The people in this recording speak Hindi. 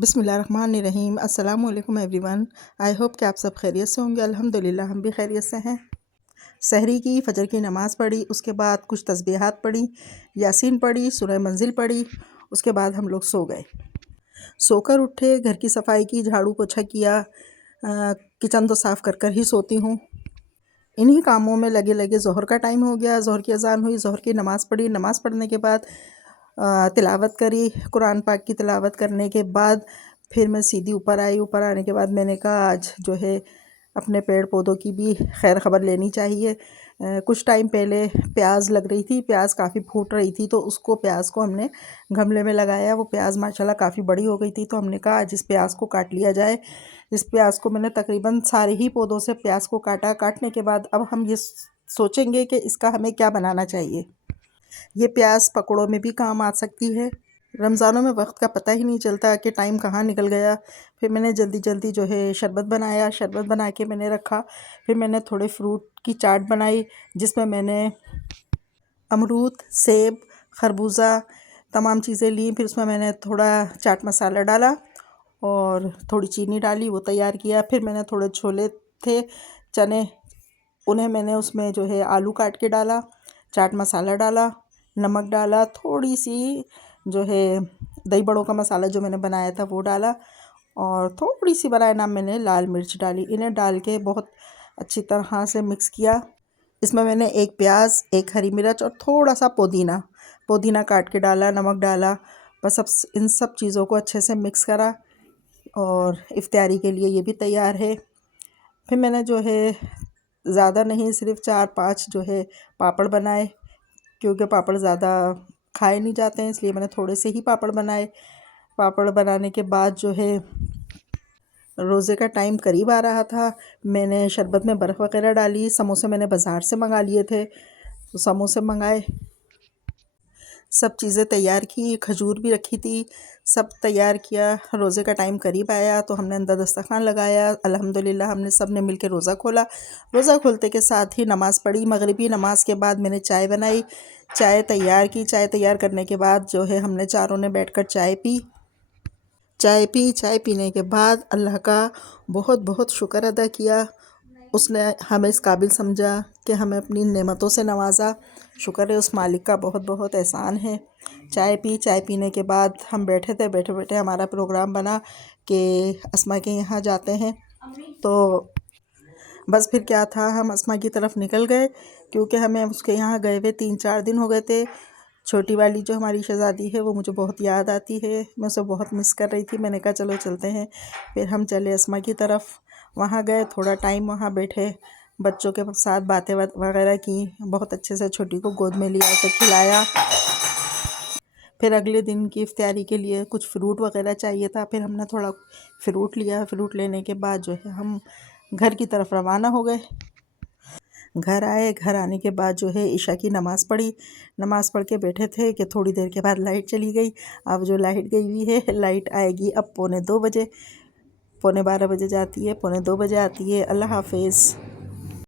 बिस्मिल्लाहिर्रहमानिर्रहीम। अस्सलाम वालेकुम एवरीवन। आई होप कि आप सब खैरियत से होंगे। अल्हम्दुलिल्लाह हम भी खैरियत से हैं। सहरी की फ़जर की नमाज़ पढ़ी, उसके बाद कुछ तस्बीहात पढ़ी, यासीन पढ़ी, सूरह मंजिल पढ़ी। उसके बाद हम लोग सो गए। सोकर उठे, घर की सफाई की, झाड़ू पोछा किया, किचन तो साफ़ कर कर ही सोती हूँ। इन्हीं कामों में लगे लगे ज़ोहर का टाइम हो गया। ज़ोहर की अज़ान हुई, ज़ोहर की नमाज़ पढ़ी। नमाज़ पढ़ने के बाद तिलावत करी। कुरान पाक की तिलावत करने के बाद फिर मैं सीधी ऊपर आई। ऊपर आने के बाद मैंने कहा आज जो है अपने पेड़ पौधों की भी खैर ख़बर लेनी चाहिए। कुछ टाइम पहले प्याज लग रही थी, प्याज काफ़ी फूट रही थी, तो उसको प्याज को हमने गमले में लगाया। वो प्याज माशाल्लाह काफ़ी बड़ी हो गई थी, तो हमने कहा आज इस प्याज को काट लिया जाए। इस प्याज को मैंने तकरीबन सारे ही पौधों से प्याज को काटा। काटने के बाद अब हम ये सोचेंगे कि इसका हमें क्या बनाना चाहिए। ये प्याज पकौड़ों में भी काम आ सकती है। रमज़ानों में वक्त का पता ही नहीं चलता कि टाइम कहाँ निकल गया। फिर मैंने जल्दी जल्दी जो है शरबत बनाया। शरबत बना के मैंने रखा। फिर मैंने थोड़े फ्रूट की चाट बनाई, जिसमें मैंने अमरूद, सेब, खरबूजा तमाम चीज़ें ली। फिर उसमें मैंने थोड़ा चाट मसाला डाला और थोड़ी चीनी डाली, वो तैयार किया। फिर मैंने थोड़े छोले थे, चने, उन्हें मैंने उसमें जो है आलू काट के डाला, चाट मसाला डाला, नमक डाला, थोड़ी सी जो है दही बड़ों का मसाला जो मैंने बनाया था वो डाला, और थोड़ी सी बनाए नाम मैंने लाल मिर्च डाली। इन्हें डाल के बहुत अच्छी तरह से मिक्स किया। इसमें मैंने एक प्याज, एक हरी मिर्च और थोड़ा सा पुदीना काट के डाला, नमक डाला। बस अब इन सब चीज़ों को अच्छे से मिक्स करा और इफ्तारी के लिए ये भी तैयार है। फिर मैंने जो है ज़्यादा नहीं, सिर्फ 4-5 जो है पापड़ बनाए, क्योंकि पापड़ ज़्यादा खाए नहीं जाते हैं, इसलिए मैंने थोड़े से ही पापड़ बनाए। पापड़ बनाने के बाद जो है रोज़े का टाइम करीब आ रहा था। मैंने शरबत में बर्फ़ वगैरह डाली। समोसे मैंने बाज़ार से मंगा लिए थे, तो समोसे मंगाए। सब चीज़ें तैयार की, खजूर भी रखी थी, सब तैयार किया। रोज़े का टाइम करीब आया तो हमने अंदर दस्तरखान लगाया। अल्हम्दुलिल्लाह हमने सब ने मिल के रोज़ा खोला। रोज़ा खोलते के साथ ही नमाज़ पढ़ी। मगरिबी नमाज के बाद मैंने चाय बनाई, चाय तैयार की। चाय तैयार करने के बाद जो है हमने चारों ने बैठकर चाय पी। चाय पीने के बाद अल्लाह का बहुत बहुत शुक्र अदा किया। उसने हमें इस काबिल समझा कि हमें अपनी नेमतों से नवाजा। शुक्र है उस मालिक का, बहुत बहुत एहसान है। चाय पीने के बाद हम बैठे थे। बैठे बैठे हमारा प्रोग्राम बना कि अस्मा के यहाँ जाते हैं। तो बस फिर क्या था, हम अस्मा की तरफ निकल गए, क्योंकि हमें उसके यहाँ गए हुए 3-4 दिन हो गए थे। छोटी वाली जो हमारी शहज़ादी है वो मुझे बहुत याद आती है, मैं उसे बहुत मिस कर रही थी। मैंने कहा चलो चलते हैं। फिर हम चले अस्मा की तरफ। वहाँ गए, थोड़ा टाइम वहाँ बैठे, बच्चों के साथ बातें वगैरह की। बहुत अच्छे से छोटी को गोद में लिया, उसे खिलाया। फिर अगले दिन की इफ्तारी के लिए कुछ फ़्रूट वगैरह चाहिए था, फिर हमने थोड़ा फ़्रूट लिया। फ़्रूट लेने के बाद जो है हम घर की तरफ रवाना हो गए। घर आए, घर आने के बाद जो है इशा की नमाज़ पढ़ी। नमाज़ पढ़ के बैठे थे कि थोड़ी देर के बाद लाइट चली गई। अब जो लाइट गई हुई है, लाइट आएगी अब 1:45 बजे, 1:45 बजे जाती है, 1:45 बजे आती है। अल्लाह हाफिज़।